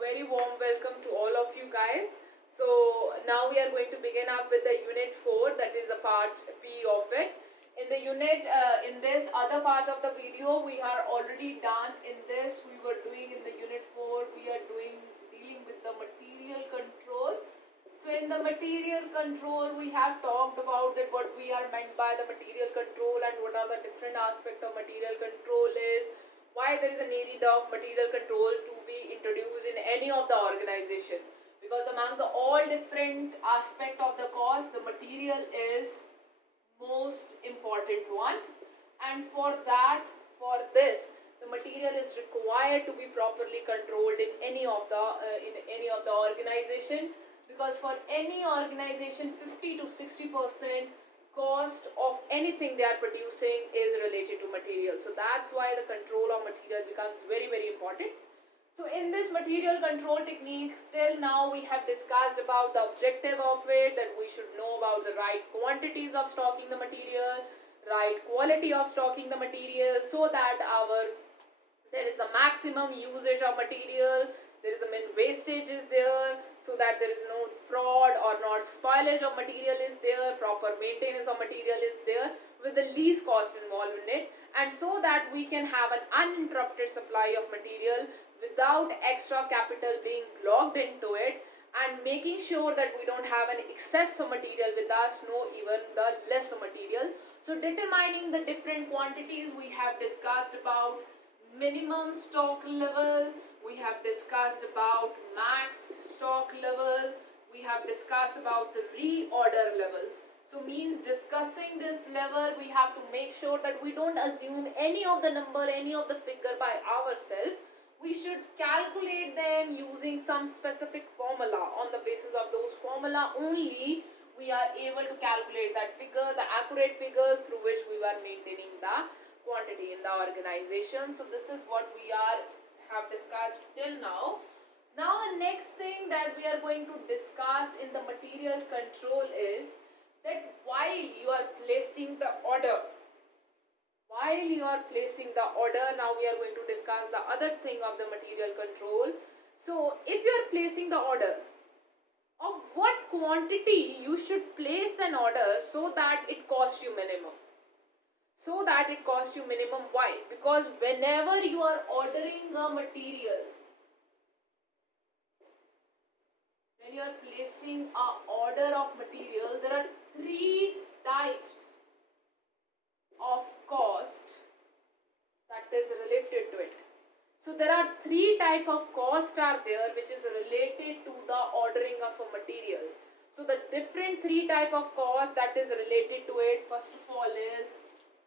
very warm welcome to all of you guys. So now we are going to begin up with the unit 4, that is a part B of it. In the unit, in this other part of the video, we are already done. In this, we were doing in the unit 4, we are dealing with the material control. So in the material control, we have talked about that what we are meant by the material control and what are the different aspects of material control is, why there is a need of material control to be introduced in any of the organization, because among the all different aspect of the cost, the material is most important one, and for this the material is required to be properly controlled in any of the organization, because for any organization 50 to 60% cost of anything they are producing is related to material. So that's why the control of material becomes very, very important. So in this material control techniques, till now we have discussed about the objective of it, that we should know about the right quantities of stocking the material, right quality of stocking the material, so that there is a maximum usage of material, there is a min wastage is there, so that there is no fraud or not spoilage of material is there, proper maintenance of material is there with the least cost involved in it, and so that we can have an uninterrupted supply of material without extra capital being blocked into it, and making sure that we don't have an excess of material with us, no even the less of material. So determining the different quantities, we have discussed about minimum stock level, we have discussed about max stock level, we have discussed about the reorder level. So means discussing this level, we have to make sure that we don't assume any of the number, any of the figure by ourselves. We should calculate them using some specific formula. On the basis of those formula only, we are able to calculate that figure, the accurate figures through which we were maintaining the quantity in the organization. So this is what we have discussed till now. Now the next thing that we are going to discuss in the material control is that while you are placing the order, now we are going to discuss the other thing of the material control. So if you are placing the order, of what quantity you should place an order so that it costs you minimum. Why? Because whenever you are ordering a material, when you are placing an order of material, there are three types of cost that is related to it. So there are three type of cost are there which is related to the ordering of a material. So the different three type of cost that is related to it, first of all is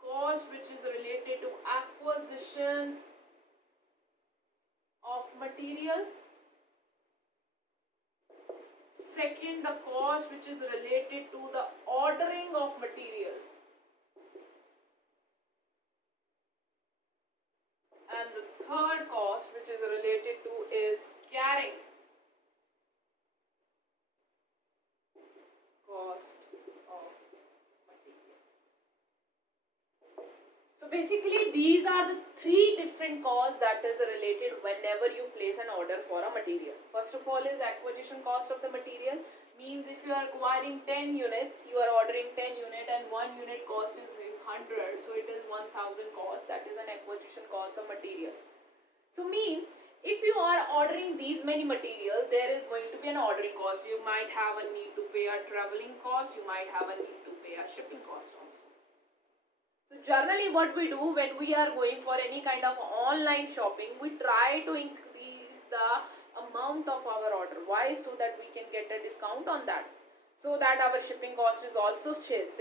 cost which is related to acquisition of material. Second, the cost which is related to the ordering of material. And the third cost which is related to is carrying cost of material. So basically these are the three different costs that is related whenever you place an order for a material. First of all is acquisition cost of the material, means if you are acquiring 10 units, you are ordering 10 unit and 1 unit cost is 100, so it is 1000 cost, that is an acquisition cost of material. So means if you are ordering these many material, there is going to be an ordering cost. You might have a need to pay a traveling cost, you might have a need to pay a shipping cost also. So generally what we do when we are going for any kind of online shopping, we try to increase the amount of our order. Why? So that we can get a discount on that, so that our shipping cost is also saved.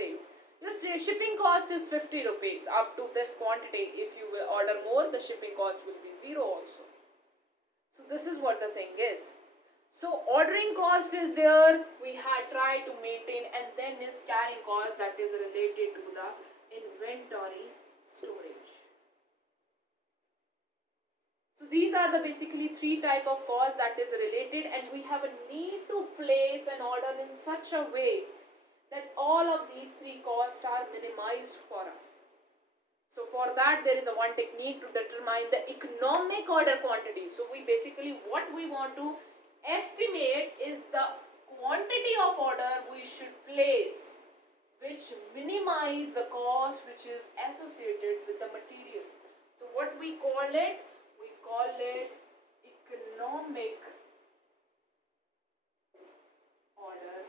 Your shipping cost is 50 rupees up to this quantity. If you will order more, the shipping cost will be 0 also. So this is what the thing is. So ordering cost is there, we had tried to maintain, and then is carrying cost that is related to the inventory storage. So these are the basically three type of costs that is related, and we have a need to place an order in such a way that all of these three costs are minimized for us. So for that there is a one technique to determine the economic order quantity. So we basically what we we want to estimate is the quantity of order we should place which minimize the cost which is associated with the material. So what we call it? We call it economic order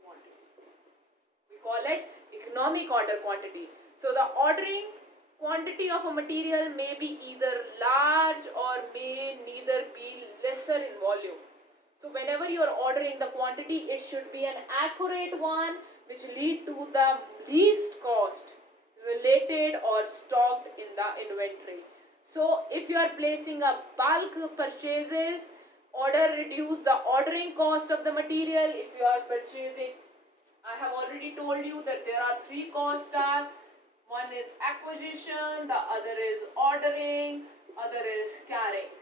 quantity. We call it economic order quantity. So the ordering quantity of a material may be either large or may neither be lesser in volume. So whenever you are ordering the quantity, it should be an accurate one which lead to the least cost related or stocked in the inventory. So if you are placing a bulk purchases, order reduce the ordering cost of the material. If you are purchasing, I have already told you that there are three cost tabs. One is acquisition, the other is ordering, other is carrying.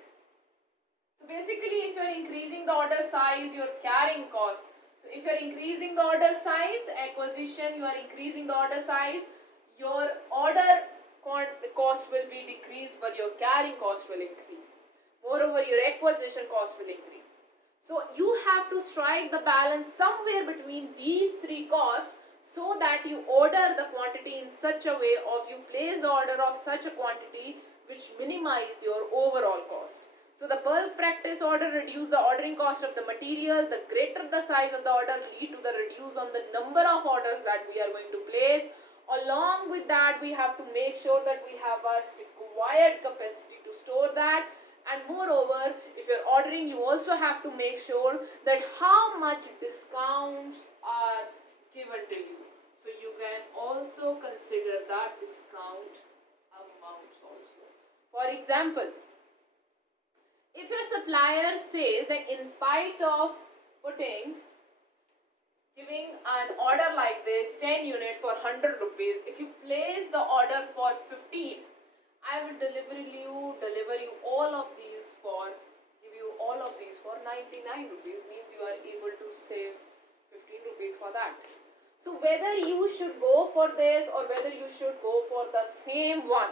So basically, if you are increasing the order size, your carrying cost. So if you are increasing the order size, acquisition, you are increasing the order size, your order cost will be decreased, but your carrying cost will increase. Moreover, your acquisition cost will increase. So you have to strike the balance somewhere between these three costs so that you order the quantity in such a way, or you place the order of such a quantity which minimize your overall cost. So the bulk practice order reduce the ordering cost of the material. The greater the size of the order lead to the reduce on the number of orders that we are going to place. Along with that, we have to make sure that we have a required capacity to store that. And moreover, if you're ordering, you also have to make sure that how much discounts are given to you. So you can also consider that discount amounts also. For example, if your supplier says that in spite of giving an order like this 10 units for 100 rupees, if you place the order for 15, I will deliver you all of these for 99 rupees, means you are able to save 15 rupees for that. So whether you should go for this or whether you should go for the same one.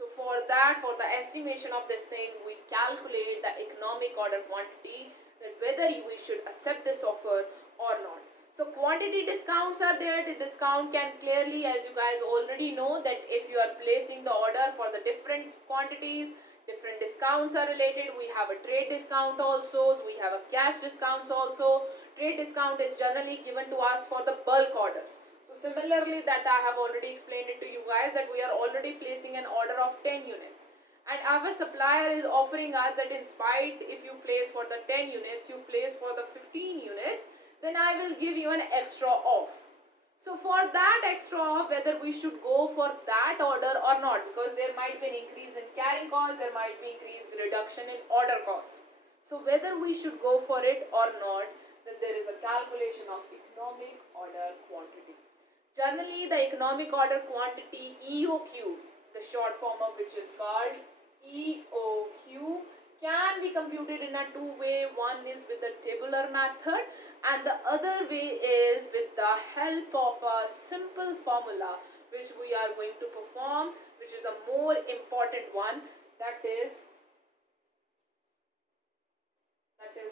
So for that, for the estimation of this thing, we calculate the economic order quantity, that whether we should accept this offer or not. So quantity discounts are there. The discount can clearly, as you guys already know, that if you are placing the order for the different quantities, different discounts are related. We have a trade discount also. We have a cash discounts also. Trade discount is generally given to us for the bulk orders. So similarly, that I have already explained it to you guys, that we are already placing an order of 10 units. And our supplier is offering us that in spite if you place for the 10 units, you place for the 15 units, then I will give you an extra off. So for that extra off, whether we should go for that order or not, because there might be an increase in carrying cost, there might be increased reduction in order cost. So whether we should go for it or not, then there is a calculation of economic order quantity. Generally, the economic order quantity EOQ, the short form of which is called EOQ, can be computed in a two-way. One is with the tabular method and the other way is with the help of a simple formula which we are going to perform, which is the more important one, that is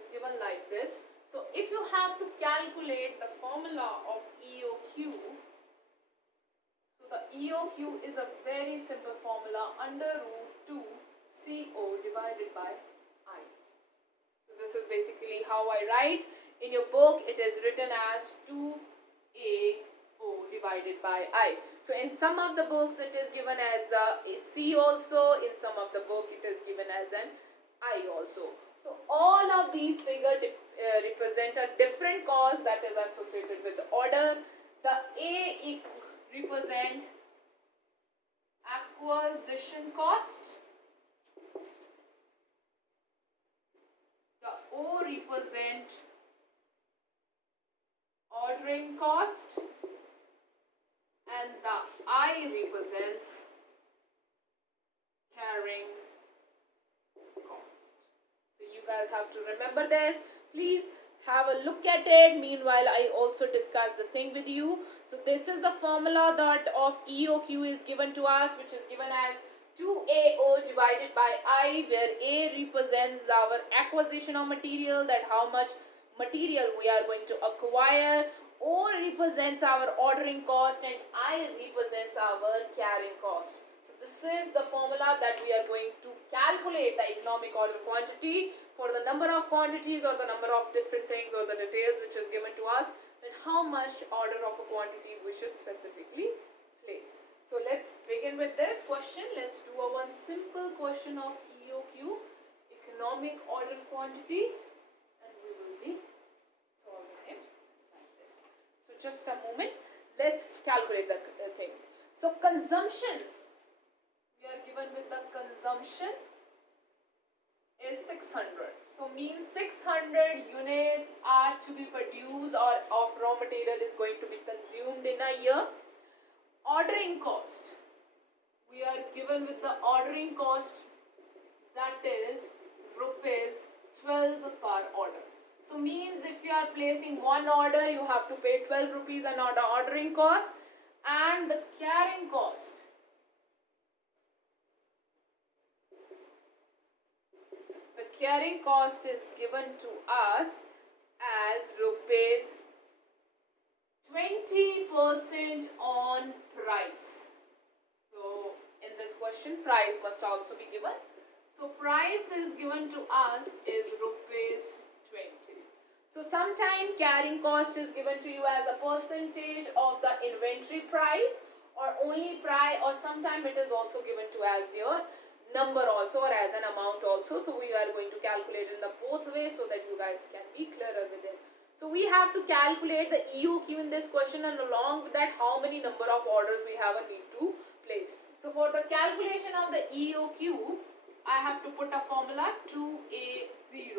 given like this. So if you have to calculate the formula of EOQ, so the EOQ is a very simple formula, under root 2 CO divided by I. So this is basically how I write. In your book, it is written as 2AO divided by I. So in some of the books, it is given as a C also. In some of the book, it is given as an I also. So all of these figures represent a different cost that is associated with the order. The A represent acquisition cost. The O represent ordering cost, and the I represents carrying cost. So you guys have to remember this. Please have a look at it. Meanwhile, I also discuss the thing with you. So this is the formula that of EOQ is given to us, which is given as 2AO divided by I, where A represents our acquisition of material, that how much material we are going to acquire. O represents our ordering cost and I represents our carrying cost. So this is the formula that we are going to calculate the economic order quantity for the number of quantities or the number of different things or the details which is given to us, then how much order of a quantity we should specifically place. So let's begin with this question. Let's do a one simple question of EOQ, economic order quantity, and we will be solving it like this. So just a moment. Let's calculate the thing. So consumption, we are given with the consumption is 600. So means 600 units are to be produced or of raw material is going to be consumed in a year. Ordering cost, we are given with the ordering cost, that is rupees 12 per order. So means if you are placing one order, you have to pay 12 rupees an order ordering cost, and the carrying cost, the carrying cost is given to us as rupees 20% on price. So in this question, price must also be given. So price is given to us is rupees 20. So sometime carrying cost is given to you as a percentage of the inventory price or only price, or sometime it is also given to as your number also or as an amount also. So we are going to calculate in the both ways so that you guys can be clearer with it. So we have to calculate the EOQ in this question, and along with that how many number of orders we have a need to place. So for the calculation of the EOQ, I have to put a formula 2A0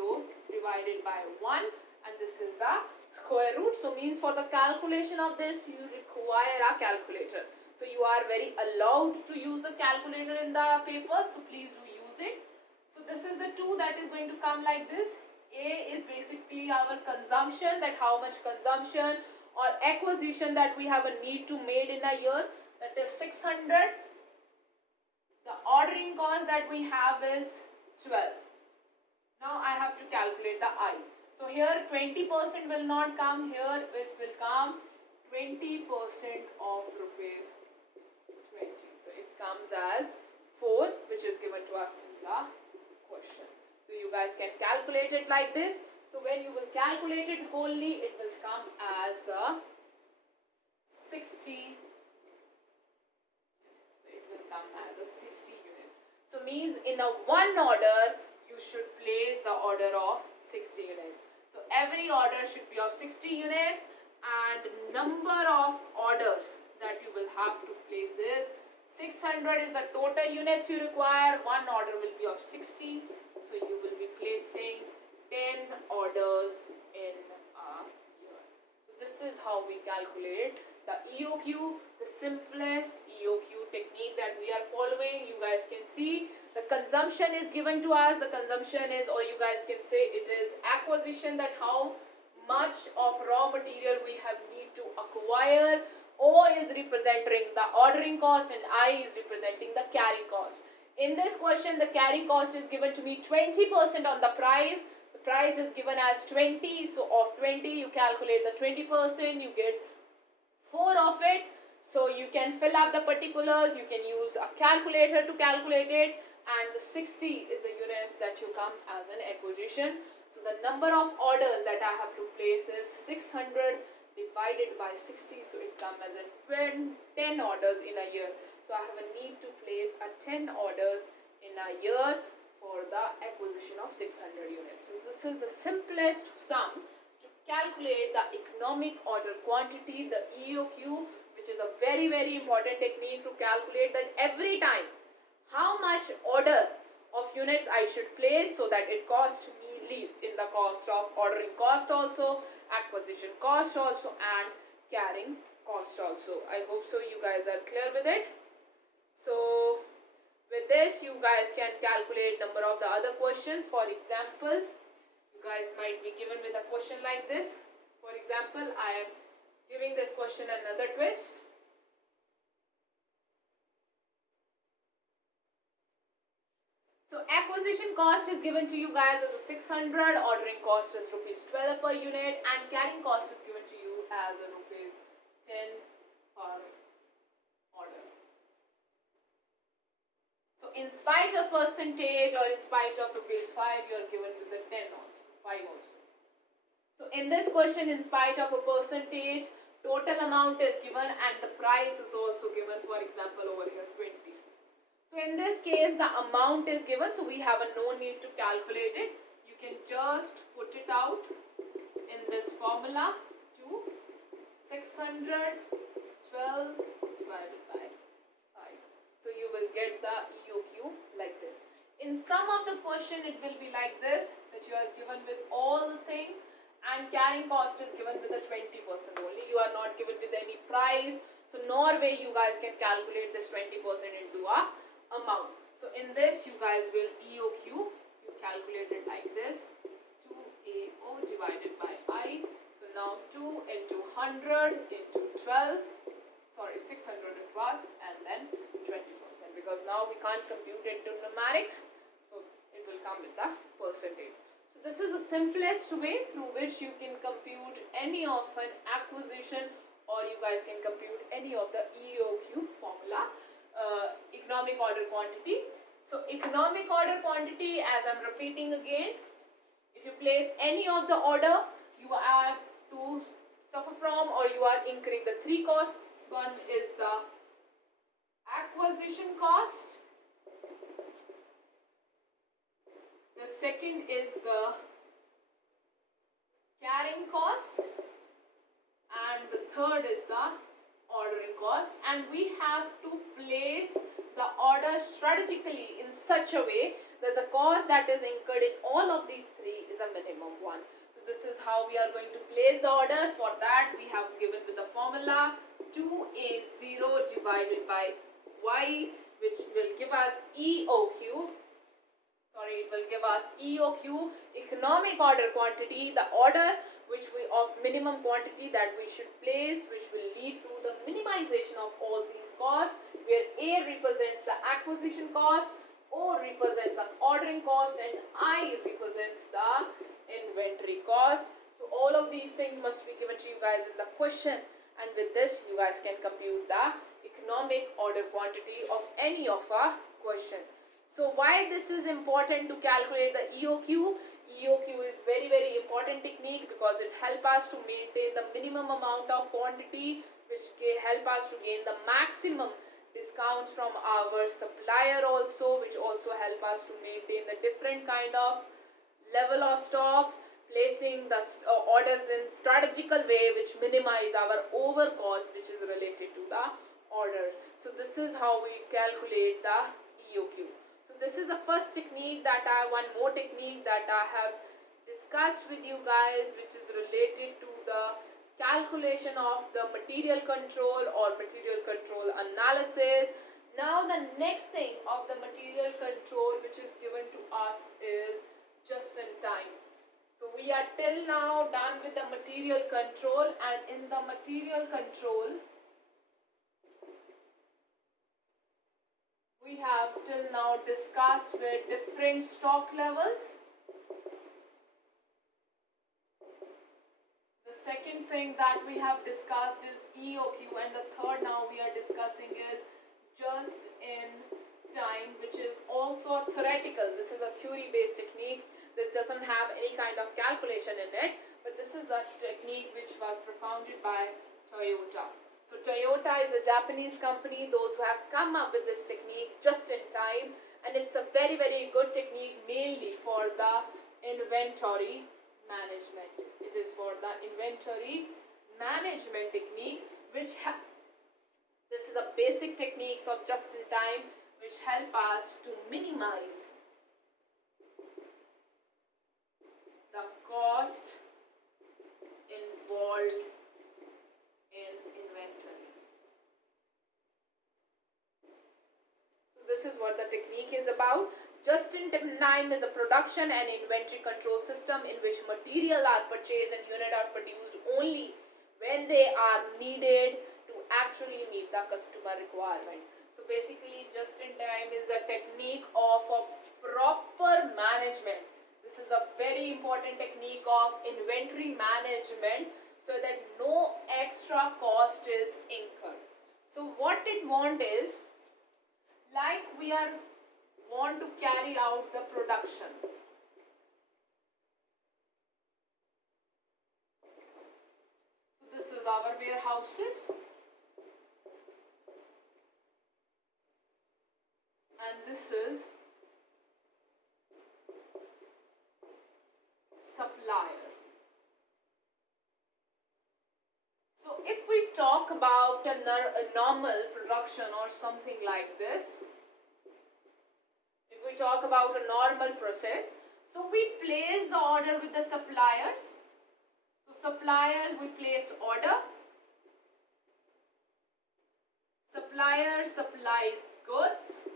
divided by 1, and this is the square root. So means for the calculation of this you require a calculator. So you are very allowed to use a calculator in the paper, so please do use it. So this is the 2 that is going to come like this. A is basically our consumption, that how much consumption or acquisition that we have a need to made in a year, that is 600. The ordering cost that we have is 12. Now I have to calculate the I. So here 20% will not come, here it will come 20% of rupees 20. So it comes as 4, which is given to us in the question. So you guys can calculate it like this. So when you will calculate it wholly, it will come as 60. So it will come as a 60 units. So means in a one order, you should place the order of 60 units. So every order should be of 60 units, and number of orders that you will have to place is 600 is the total units you require. One order will be of 60. So you will be placing 10 orders in a year. So this is how we calculate the EOQ, the simplest EOQ technique that we are following. You guys can see the consumption is given to us. The consumption is, or you guys can say it is acquisition, that how much of raw material we have need to acquire. O is representing the ordering cost and I is representing the carrying cost. In this question, the carrying cost is given to me 20% on the price. The price is given as 20. So of 20, you calculate the 20%, you get 4 of it. So you can fill up the particulars. You can use a calculator to calculate it. And the 60 is the units that you come as an acquisition. So the number of orders that I have to place is 600 divided by 60. So it comes as a 10 orders in a year. So I have a need to place a 10 orders in a year for the acquisition of 600 units. So this is the simplest sum to calculate the economic order quantity, the EOQ, which is a very, very important technique to calculate that every time how much order of units I should place so that it costs me least in the cost of ordering cost also, acquisition cost also, and carrying cost also. I hope so you guys are clear with it. So with this you guys can calculate number of the other questions. For example, you guys might be given with a question like this. For example, I am giving this question another twist. So acquisition cost is given to you guys as a 600, ordering cost is rupees 12 per unit, and carrying cost is given to you as a rupees 10 per order. So in spite of percentage or in spite of rupees 5, you are given with the 10 also, 5 also. So in this question, in spite of a percentage, total amount is given and the price is also given, for example over here 20. So in this case the amount is given, so we have no need to calculate it. You can just put it out in this formula to 612 divided by 5. So you will get the EOQ like this. In some of the question it will be like this, that you are given with all the things and carrying cost is given with a 20% only. You are not given with any price. So nor way you guys can calculate this 20% into a amount. So in this you guys will EOQ, you calculate it like this, 2AO divided by I. So now 2 into 100 into 12, sorry 600 it was, and then 20%, because now we can't compute it to numerics, so it will come with the percentage. So this is the simplest way through which you can compute any of an acquisition, or you guys can compute any of the EOQ formula. Economic order quantity. So economic order quantity, as I'm repeating again, if you place any of the order, you are to suffer from, or you are incurring the three costs. One is the acquisition cost, the second is the carrying cost, and the third is the ordering cost. And we have to place the order strategically in such a way that the cost that is incurred in all of these three is a minimum one. So this is how we are going to place the order. For that we have given with the formula 2A0 divided by Y, which will give us EOQ. Sorry, it will give us EOQ, economic order quantity, the order which we of minimum quantity that we should place, which will lead to the minimization of all these costs, where A represents the acquisition cost, O represents the ordering cost, and I represents the inventory cost. So all of these things must be given to you guys in the question, and with this you guys can compute the economic order quantity of any of our question. So why this is important to calculate the EOQ? EOQ is very important technique because it helps us to maintain the minimum amount of quantity, which help us to gain the maximum discounts from our supplier also, which also help us to maintain the different kind of level of stocks, placing the orders in strategical way which minimize our over cost which is related to the order. So this is how we calculate the EOQ. This is the first technique that one more technique that I have discussed with you guys, which is related to the calculation of the material control or material control analysis. Now the next thing of the material control which is given to us is just in time. So we are till now done with the material control, and in the material control we have till now discussed with different stock levels. The second thing that we have discussed is EOQ, and the third now we are discussing is just in time, which is also theoretical. This is a theory based technique. This doesn't have any kind of calculation in it, but this is a technique which was propounded by Toyota. So Toyota is a Japanese company, those who have come up with this technique just in time, and it's a very good technique mainly for the inventory management. It is for the inventory management technique, which this is a basic techniques of just in time which help us to minimize the cost involved in inventory. So this is what the technique is about. Just-in-time is a production and inventory control system in which material are purchased and units are produced only when they are needed to actually meet the customer requirement. So basically just-in-time is a technique of proper management. This is a very important technique of inventory management so that no extra cost is incurred. So what it want is, like we are want to carry out the production. So this is our warehouses, and this is suppliers. So if we talk about a normal production or something like this, if we talk about a normal process, so we place the order with the suppliers. So suppliers, we place order. Supplier supplies goods.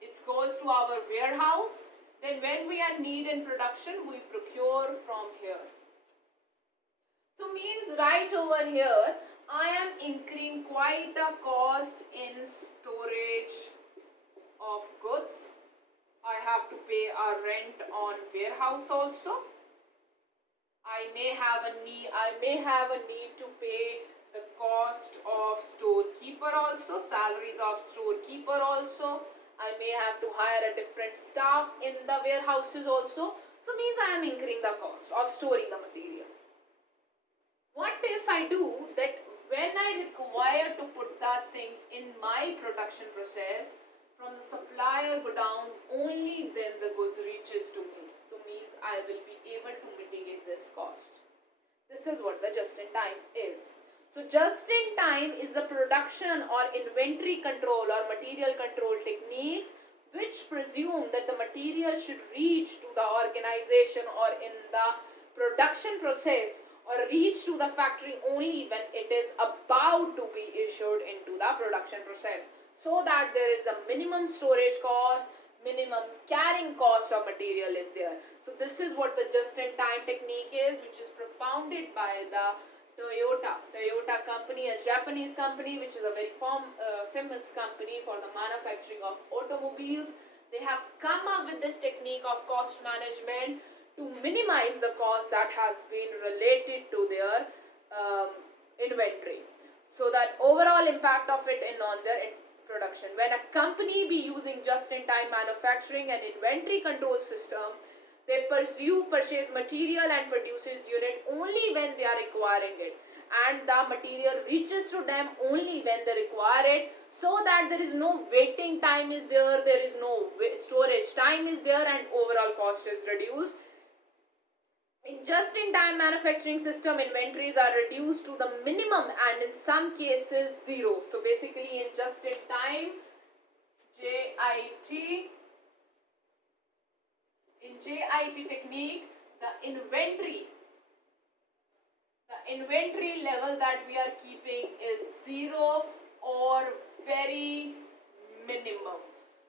It goes to our warehouse. Then when we are need in production, we procure from here. So means right over here, I am incurring quite a cost in storage of goods. I have to pay a rent on warehouse also. I may have a need to pay the cost of storekeeper also, salaries of storekeeper also. I may have to hire a different staff in the warehouses also. So means I am incurring the cost of storing the material. What if I do that when I require to put the things in my production process, from the supplier godowns, only then the goods reaches to me. So means I will be able to mitigate this cost. This is what the just-in-time is. So just-in-time is the production or inventory control or material control techniques which presume that the material should reach to the organization or in the production process or reach to the factory only when it is about to be issued into the production process, so that there is a minimum storage cost, minimum carrying cost of material is there. So this is what the just-in-time technique is, which is propounded by the Toyota company, a Japanese company, which is a very famous company for the manufacturing of automobiles. They have come up with this technique of cost management to minimize the cost that has been related to their inventory, so that overall impact of it on their production. When a company be using just-in-time manufacturing and inventory control system, they purchase material and produces unit only when they are requiring it, and the material reaches to them only when they require it, so that there is no waiting time is there is no storage time is there, and overall cost is reduced. In just-in-time manufacturing system, inventories are reduced to the minimum and in some cases zero. So basically in just-in-time, JIT technique, the inventory level that we are keeping is zero or very minimum.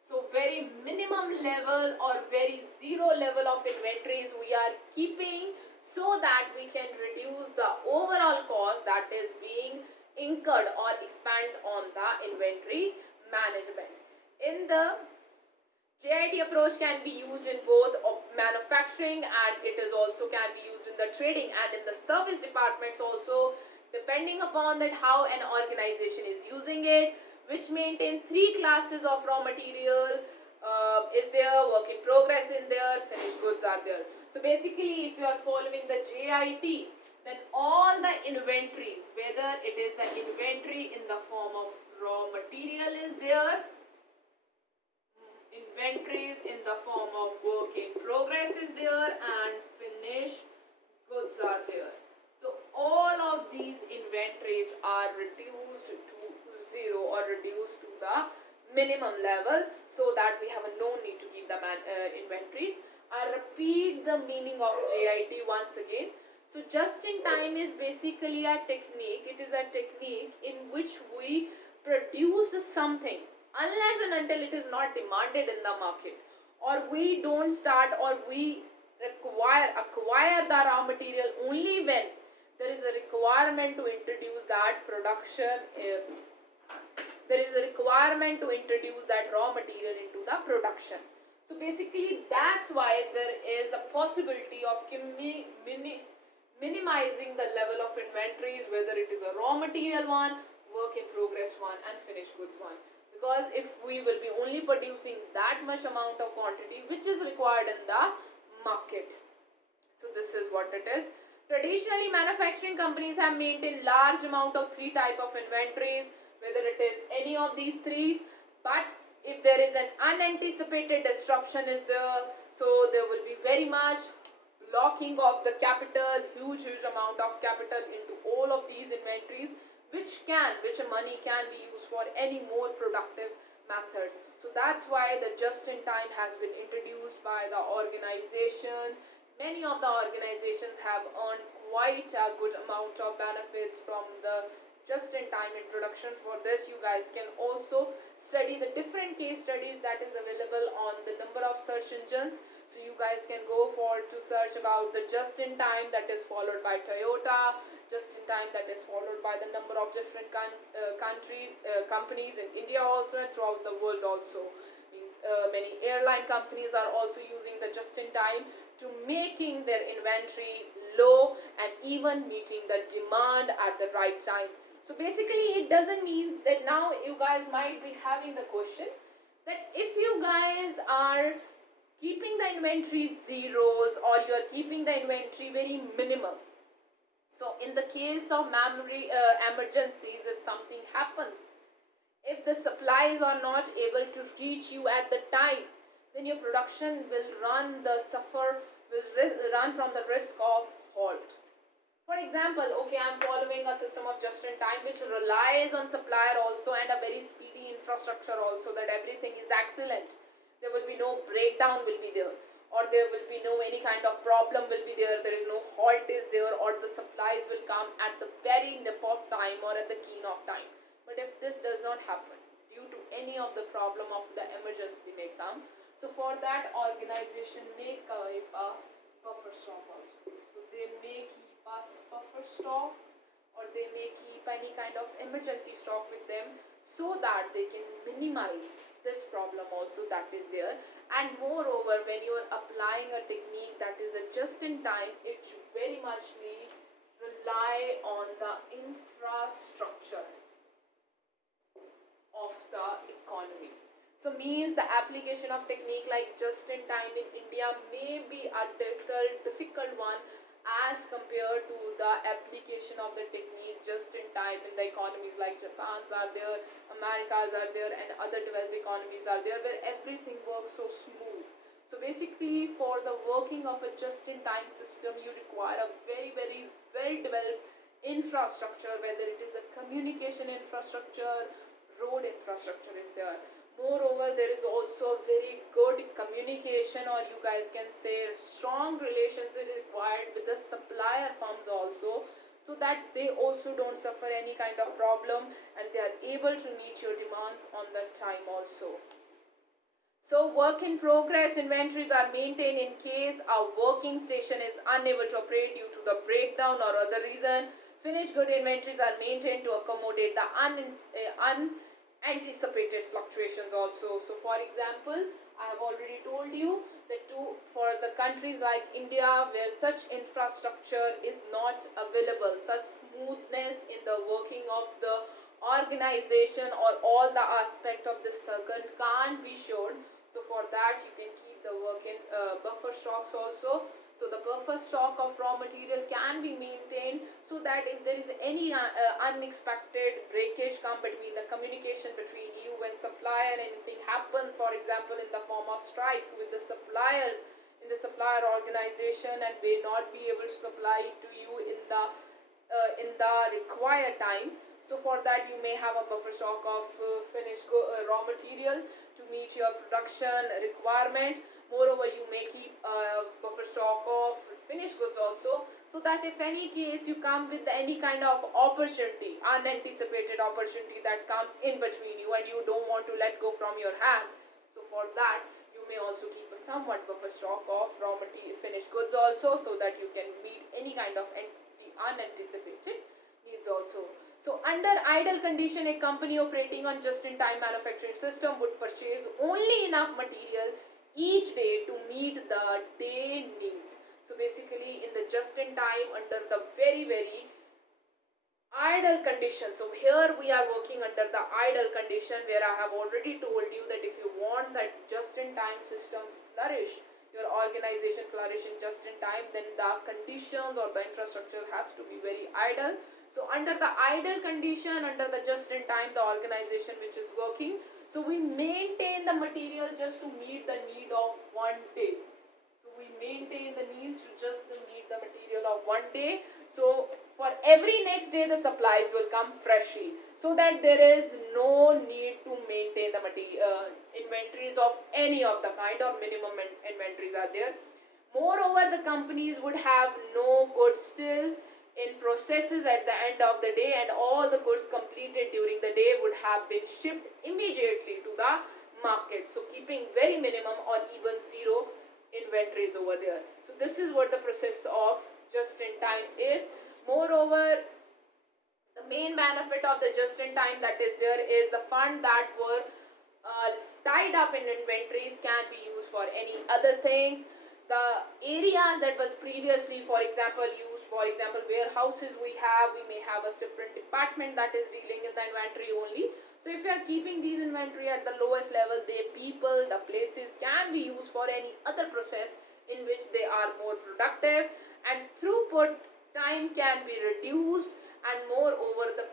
So very minimum level or very zero level of inventories we are keeping, so that we can reduce the overall cost that is being incurred or expand on the inventory management. In the JIT approach can be used in both manufacturing, and it is also can be used in the trading and in the service departments also, depending upon that how an organization is using it, which maintain three classes of raw material is there, work in progress in there, finished goods are there. So basically if you are following the JIT, then all the inventories, whether it is the inventory in the form of raw material is there, inventories in the form of work in progress is there, and finished goods are there. So all of these inventories are reduced to zero or reduced to the minimum level, so that we have no need to keep the inventories. I repeat the meaning of JIT once again. So just-in-time is basically a technique. It is a technique in which we produce something unless and until it is not demanded in the market, or we don't start or we acquire the raw material only when there is a requirement to introduce that production. There is a requirement to introduce that raw material into the production. So So basically that's why there is a possibility of minimizing the level of inventories, whether it is a raw material one, work in progress one, and finished goods one. Because if we will be only producing that much amount of quantity which is required in the market. So this is what it is. Traditionally, manufacturing companies have maintained large amount of three type of inventories, whether it is any of these three. But if there is an unanticipated disruption is there, so there will be very much locking of the capital, huge amount of capital into all of these inventories, which money can be used for any more productive methods. So that's why the just in time has been introduced by the organization. Many of the organizations have earned quite a good amount of benefits from the just in time introduction. For this, you guys can also study the different case studies that is available on the number of search engines. So you guys can go for to search about the just in time that is followed by Toyota, just in time that is followed by the number of different companies in India also and throughout the world also. Many airline companies are also using the just in time to making their inventory low and even meeting the demand at the right time. So basically it doesn't mean that now you guys might be having the question that if you guys are keeping the inventory zeros or you are keeping the inventory very minimum, so in the case of memory emergencies, if something happens, if the supplies are not able to reach you at the time, then your production will run from the risk of halt. For example, okay, I'm following a system of just in time which relies on supplier also and a very speedy infrastructure also, that everything is excellent. There will be no breakdown will be there, or there will be no any kind of problem will be there. There is no halt is there, or the supplies will come at the very nip of time or at the keen of time. But if this does not happen due to any of the problem of the emergency may come, so for that organization may keep a buffer stock also. So they may keep a buffer stock, or they may keep any kind of emergency stock with them, so that they can minimize this problem also that is there. And moreover, when you are applying a technique that is a just in time, it very much rely on the infrastructure of the economy. So means the application of technique like just in time in India may be a difficult one as compared to the application of the technique just in time in the economies like Japan's are there, America's are there, and other developed economies are there, where everything works so smooth. So basically for the working of a just in time system, you require a very well developed infrastructure, whether it is a communication infrastructure, road infrastructure is there. Moreover, there is also very good communication, or you guys can say strong relations is required with the supplier firms also, so that they also don't suffer any kind of problem and they are able to meet your demands on the time also. So work in progress inventories are maintained in case a working station is unable to operate due to the breakdown or other reason. Finished good inventories are maintained to accommodate the unanticipated fluctuations also. So for example, I have already told you that for the countries like India, where such infrastructure is not available, such smoothness in the working of the organization or all the aspect of the circuit can't be shown. So for that you can keep the work in buffer stocks also. So the buffer stock of raw material can be maintained, so that if there is any unexpected breakage come between the communication between you and supplier, anything happens, for example in the form of strike with the suppliers in the supplier organization, and may not be able to supply to you in the required time. So for that you may have a buffer stock of finished raw material to meet your production requirement. Moreover, you may keep a buffer stock of finished goods also, so that if any case you come with any kind of opportunity, unanticipated opportunity that comes in between you and you don't want to let go from your hand, so for that you may also keep a somewhat buffer stock of raw material finished goods also, so that you can meet any kind of unanticipated needs also. So under ideal condition, a company operating on just-in-time manufacturing system would purchase only enough material each day to meet the day needs. So basically in the just in time under the very very idle condition. So here we are working under the idle condition, where I have already told you that if you want that just in time system flourish, your organization flourish in just in time, then the conditions or the infrastructure has to be very idle. So under the idle condition, under the just in time, the organization which is working, so we maintain the material just to meet the need of one day. So we maintain the needs to just to meet the material of one day. So for every next day the supplies will come freshly, so that there is no need to maintain the inventories of any of the kind, or minimum inventories are there. Moreover, the companies would have no goods still in processes at the end of the day, and all the goods completed during the day would have been shipped immediately to the market. So keeping very minimum or even zero inventories over there. So this is what the process of just in time is. Moreover, the main benefit of the just in time that is there is the fund that were tied up in inventories can be used for any other things. The area that was previously, for example, used, for example, warehouses we may have a separate department that is dealing in the inventory only. So if you are keeping these inventory at the lowest level, the places can be used for any other process in which they are more productive, and throughput time can be reduced, and moreover the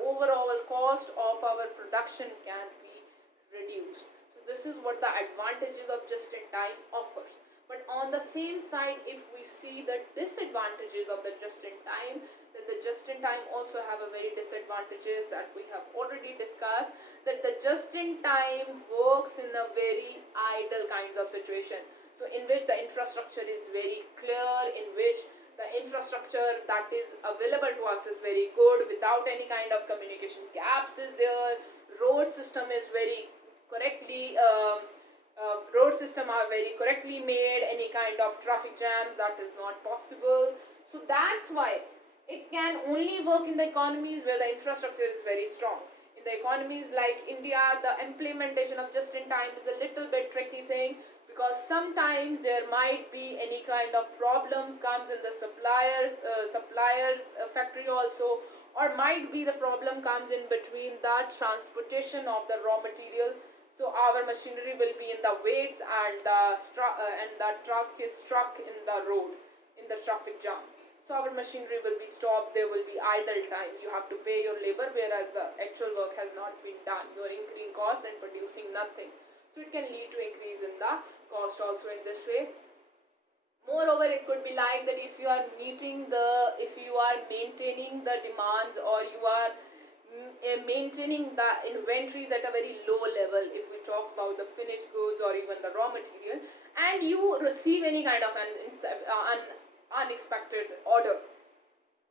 overall cost of our production can be reduced. So this is what the advantages of just in time offers. But on the same side, if we see the disadvantages of the just in time, then the just in time also have a very disadvantages that we have already discussed, that the just in time works in a very idle kinds of situation. So in which the infrastructure is very clear, in which the infrastructure that is available to us is very good, without any kind of communication gaps is there, road system is very correctly road system are very correctly made, any kind of traffic jams that is not possible. So that's why it can only work in the economies where the infrastructure is very strong. In the economies like India, the implementation of just in time is a little bit tricky thing, because sometimes there might be any kind of problems comes in the suppliers factory also, or might be the problem comes in between the transportation of the raw material. So our machinery will be in the waits, and the truck is stuck in the road in the traffic jam. So our machinery will be stopped, there will be idle time, you have to pay your labor, whereas the actual work has not been done. You are incurring cost and producing nothing. So it can lead to increase in the cost also in this way. Moreover, it could be like that if you are maintaining the demands, or you are maintaining the inventories at a very low level, if we talk about the finished goods or even the raw material, and you receive any kind of an unexpected order,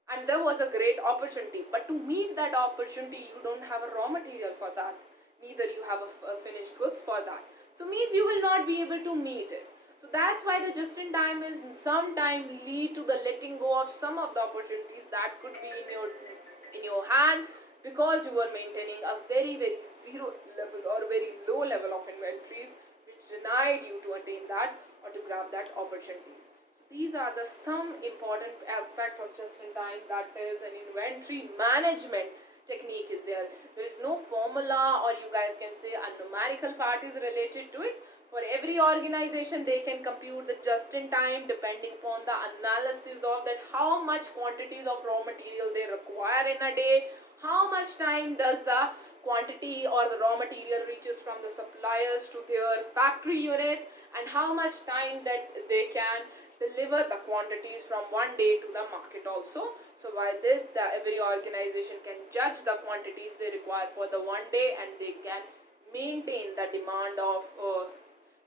and there was a great opportunity, but to meet that opportunity you don't have a raw material for that, neither you have a finished goods for that, so means you will not be able to meet it. So that's why the just in time is sometimes lead to the letting go of some of the opportunities that could be in your hand, because you were maintaining a very very zero level or very low level of inventories, which denied you to attain that or to grab that opportunities. So these are the some important aspect of just in time, that is an inventory management technique is there. There is no formula, or you guys can say a numerical part is related to it. For every organization, they can compute the just in time depending upon the analysis of that how much quantities of raw material they require in a day, how much time does the quantity or the raw material reaches from the suppliers to their factory units, and how much time that they can deliver the quantities from one day to the market also. So by this, every organization can judge the quantities they require for the one day, and they can maintain the demand of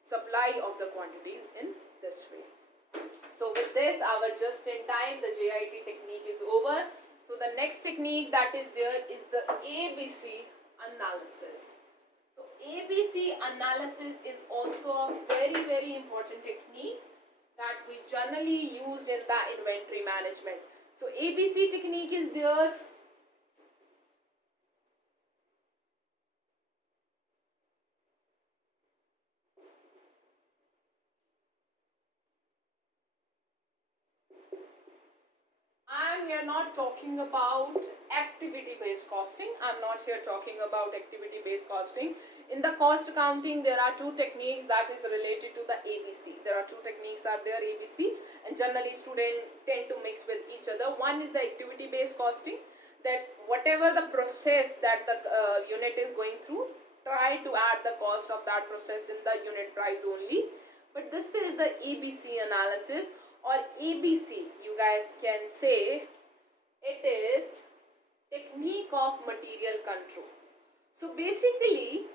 supply of the quantities in this way. So with this, our just in time, the JIT technique is over. So the next technique that is there is the ABC analysis. So ABC analysis is also a very very important technique that we generally used in the inventory management. So ABC technique is there. time we are not talking about activity-based costing. I'm not here talking about activity-based costing. In the cost accounting, there are two techniques that is related to the ABC. There are two techniques are there, ABC, and generally students tend to mix with each other. One is the activity-based costing, that whatever the process that the unit is going through, try to add the cost of that process in the unit price only. But this is the ABC analysis, or ABC, you guys can say it is technique of material control. So basically,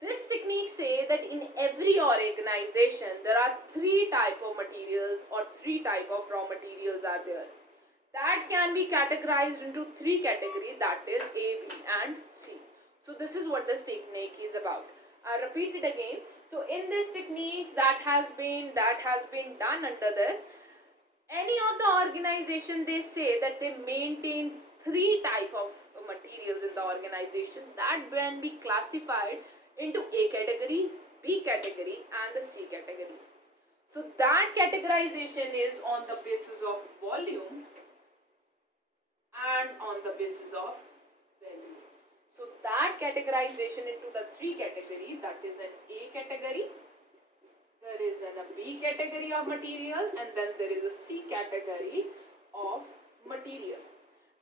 this technique say that in every organization there are three type of materials or three type of raw materials are there. That can be categorized into three categories, that is A, B and C. So this is what this technique is about. I'll repeat it again. So in this techniques that has been done under this, any of the organization, they say that they maintain three type of materials in the organization that can be classified into A category, B category and the C category. So that categorization is on the basis of volume and on the basis of value. So that categorization into the three categories, that is an A category, there is a B category of material, and then there is a C category of material.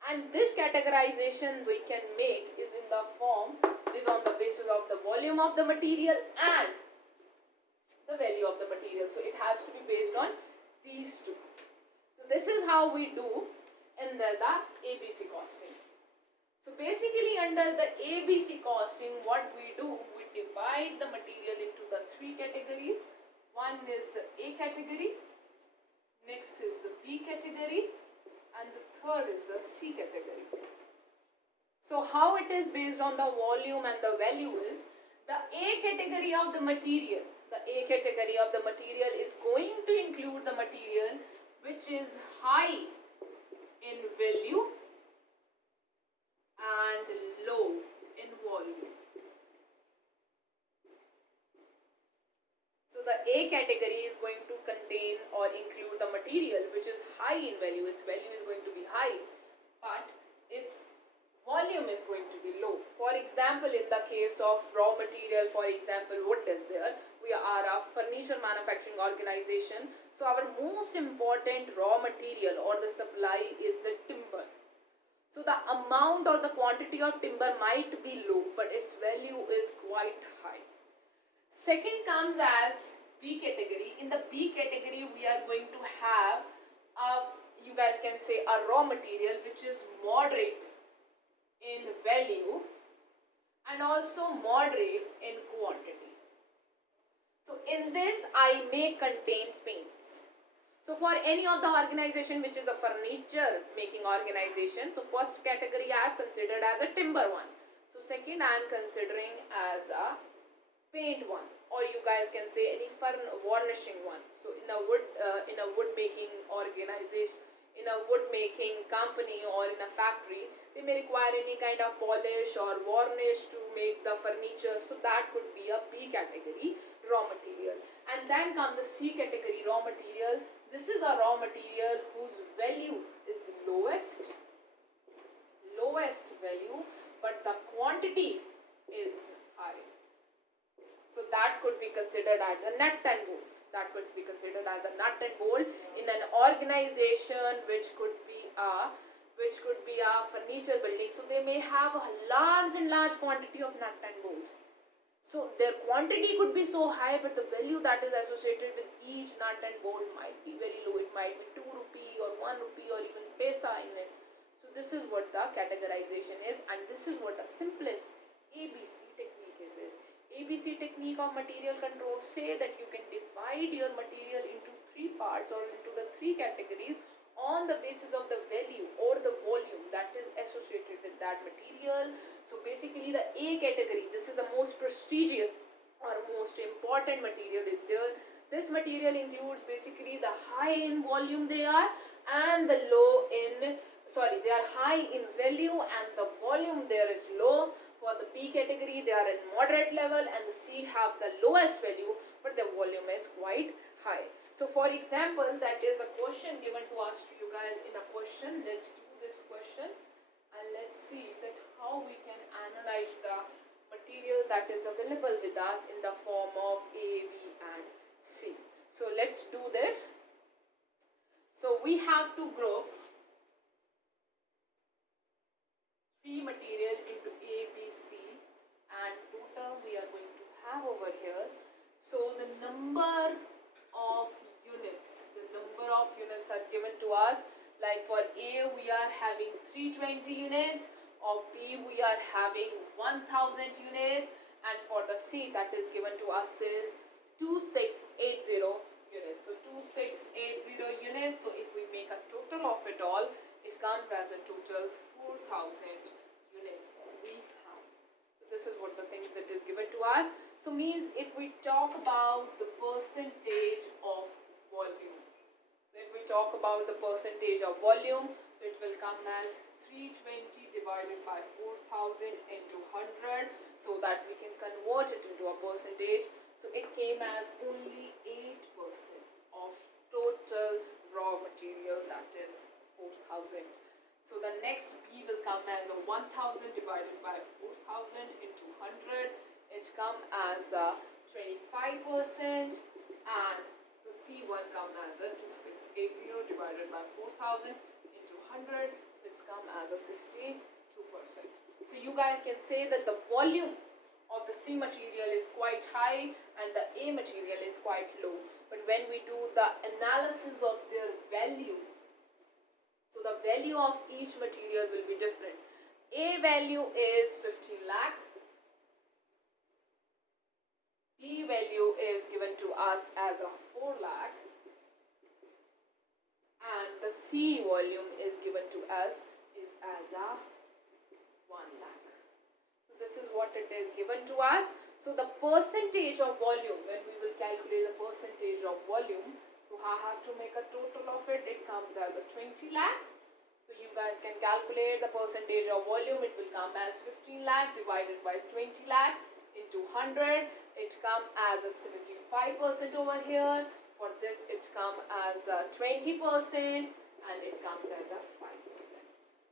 And this categorization we can make is in the form, is on the basis of the volume of the material and the value of the material. So it has to be based on these two. So this is how we do in the ABC costing. So basically under the ABC costing, what we do, we divide the material into the three categories. One is the A category, next is the B category, and the third is the C category. So how it is based on the volume and the value is, the A category of the material, is going to include the material which is high in value and low in volume. So the A category is going to contain or include the material which is high in value. Its value is going to be high, but its volume is going to be low. For example, in the case of raw material, for example, wood is there. We are a furniture manufacturing organization. So our most important raw material or the supply is the timber. So the amount or the quantity of timber might be low, but its value is quite high. Second comes as B category. In the B category, we are going to have you guys can say a raw material which is moderate in value and also moderate in quantity. So in this, I may contain paints. So for any of the organization which is a furniture making organization, so first category I have considered as a timber one. So second I am considering as a paint one, or you guys can say any varnishing one. So in a wood making organization, in a wood making company or in a factory, they may require any kind of polish or varnish to make the furniture. So that could be a B category raw material. And then come the C category raw material. This is a raw material whose value is lowest value, but the quantity is high. So that could be considered as a nut and bolt. That could be considered as a nut and bolt in an organization which could be a furniture building. So they may have a large quantity of nut and bolts. So their quantity could be so high, but the value that is associated with each nut and bolt might be very low. It might be 2 rupee or 1 rupee or even paisa in it. So this is what the categorization is, and this is what the simplest ABC technique is. ABC technique of material control say that you can divide your material into three parts or into the three categories on the basis of the value or the volume that is associated with that material. So basically the A category, this is the most prestigious or most important material is there. This material includes basically the high in volume they are and the they are high in value and the volume there is low. For the B category, they are in moderate level, and the C have the lowest value, but the volume is quite high. So for example, that is a question given to us to you guys in a question. Let's do this question and let's see that how we can analyze the material that is available with us in the form of A, B and C. So let's do this. So we have to group three material into A, B, C, and total we are going to have over here. So the number of units are given to us. Like for A we are having 320 units, of B we are having 1000 units, and for the C that is given to us is 2680 units. So 2680 units. So if we make a total of it all, it comes as a total 4000 units we have. So this is what the things that is given to us. So means if we talk about the percentage of volume, so if we talk about the percentage of volume, so it will come as 320 divided by 4000 into 100, so that we can convert it into a percentage. So it came as only 8% of total raw material, that is 4000. So the next B will come as a 1000 divided by 4000 into 100. It come as a 25%, and the C1 come as a 2680 divided by 4000 into 100. So it's come as a 62%. So you guys can say that the volume of the C material is quite high and the A material is quite low. But when we do the analysis of their value, so the value of each material will be different. A value is 15 lakh. B value is given to us as a 4 lakh. And the C volume is given to us is as a 1 lakh. So this is what it is given to us. So the percentage of volume, when we will calculate the percentage of volume, so I have to make a total of it. It comes as a 20 lakh. So you guys can calculate the percentage of volume. It will come as 15 lakh divided by 20 lakh into 100. It come as a 75% over here. For this it come as a 20% and it comes as a 5%.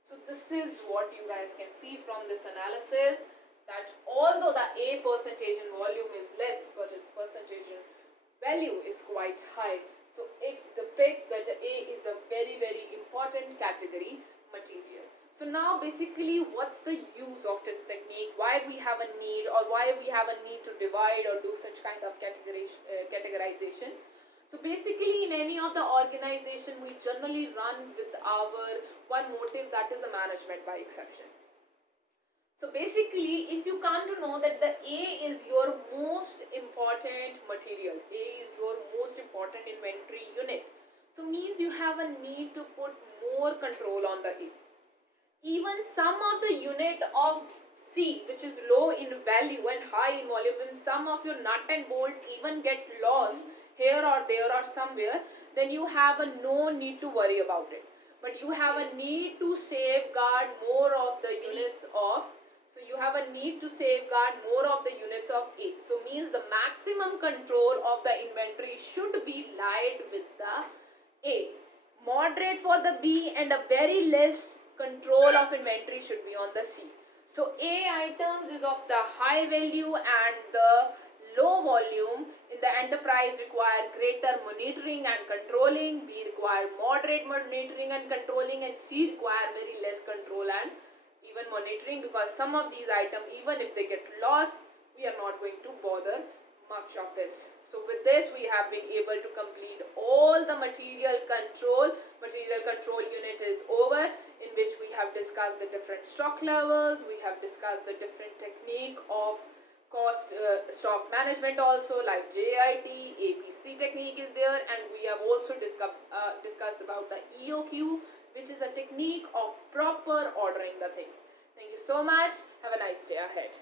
So this is what you guys can see from this analysis, that although the A percentage in volume is less, but its percentage in value is quite high. So it depicts that A is a very important category material. So now basically what's the use of this technique, why we have a need or why we have a need to divide or do such kind of categorization. So basically in any of the organization we generally run with our one motive, that is a management by exception. So basically if you come to know that the A is your most important material, A is your most important inventory unit, so means you have a need to put more control on the A. Even some of the unit of C, which is low in value and high in volume, and some of your nut and bolts even get lost here or there or somewhere, then you have a no need to worry about it. But you have a need to safeguard more of the units of, so you have a need to safeguard more of the units of A. So means the maximum control of the inventory should be lied with the A, moderate for the B, and a very less control of inventory should be on the C. So A items is of the high value and the low volume in the enterprise require greater monitoring and controlling, B require moderate monitoring and controlling, and C require very less control and even monitoring, because some of these items, even if they get lost, we are not going to bother much of this. So with this we have been able to complete all the material control. Material control unit is over, in which we have discussed the different stock levels, we have discussed the different technique of cost stock management also, like JIT, APC technique is there, and we have also discussed about the EOQ, which is a technique of proper ordering the things. Thank you so much. Have a nice day ahead.